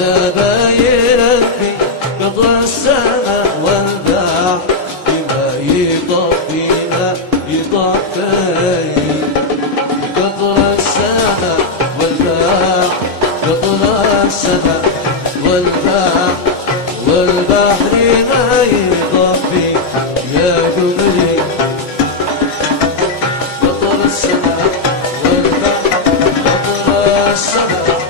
دباير في قطر السماء والبحر بما يطفينا يطفي قطر السماء والبحر قطر السماء والبحر والبحر ما يطفي يا قمري قطر السماء والبحر قطر السماء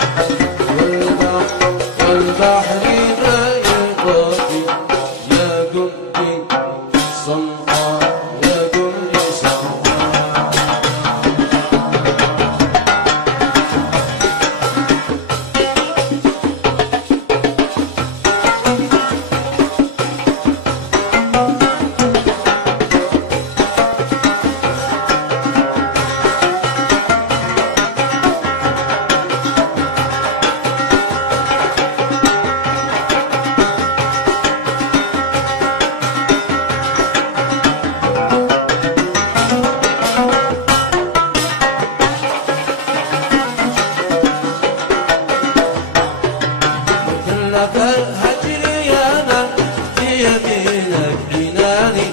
والبحر ما يطفي يا قمري صنعاء يا قمري صنعاء فالهجر يا من في يمينك عناني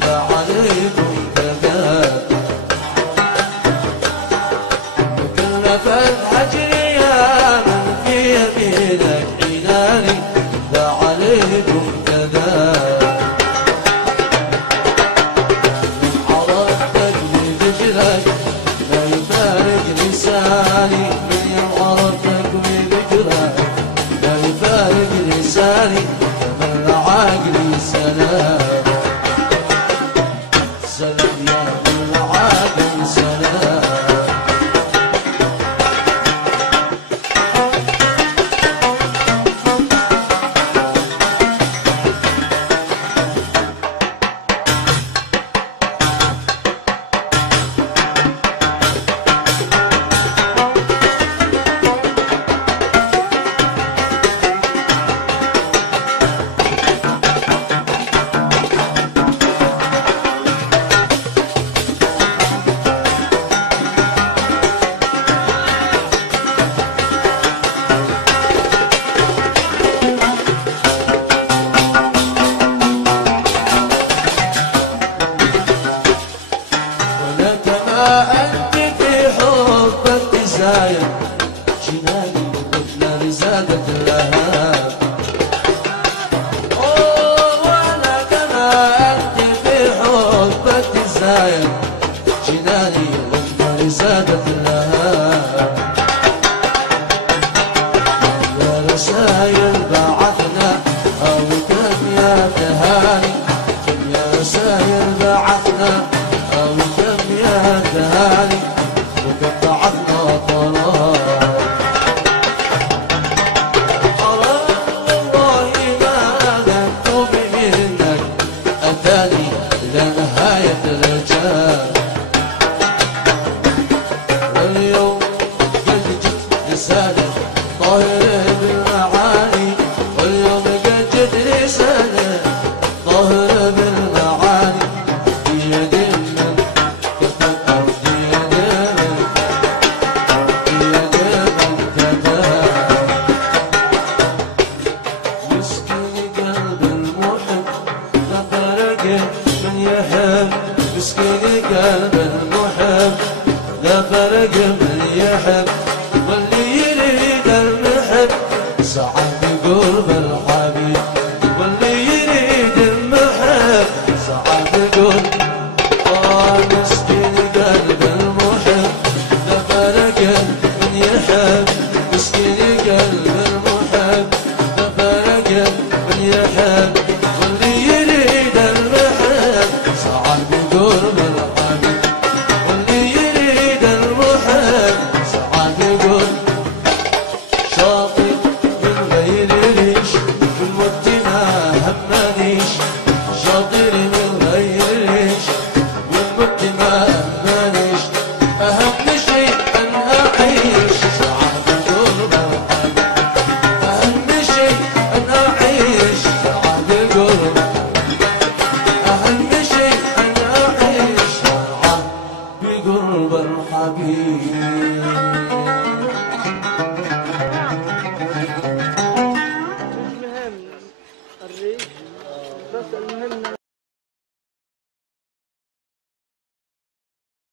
فعليكم كذاب وكلف الهجر يا من في يمينك عناني فعليكم كذاب من عرفتك لذكرك لا يفارق لساني من يوم عرفتك لذكرك لا يفارق لساني كمن عقلي سلام سلام يا من عقلي سلام أنت في حبك تزايد جناني مثل رزادة اللهاب وأنا كما أنت في حبك تزايد جناني مثل رزادة اللهاب يا رسايل بعثنا أو كم يا تهاني كم يا رسايل بعثنا أو كم يا تهاني وكم بعثنا طراب والله ما مكتوب منك أتاني إلى نهاية الرجال واليوم قد جئت رسالة طاهرة بالمعاني واليوم قد جئت رسالة طاهرة بالمعاني بيد من كتب أرضي يد من كتب مسكين قلب المحب لا فرق من يحب مسكين قلب المحب لا فرق من يحب واللي يريد المحب سعد بقرب الحبيب واللي يريد المحب سعد بقرب مسكين قلب المحب لا فرق من يحب مسكين قلب المحب لا فرق من يحب واللي يريد المحب سعد بقرب الحبيب واللي يريد المحب سعد بقرب شاطئ من غير ريش في الموت ما همنيش شاطر من غير ريش والموت ما همنيش أهم شيء أن أعيش سعد قرب الحبيب أهم شيء أن أعيش سعد قرب أهم شيء أن أعيش سعد بقرب الحبيب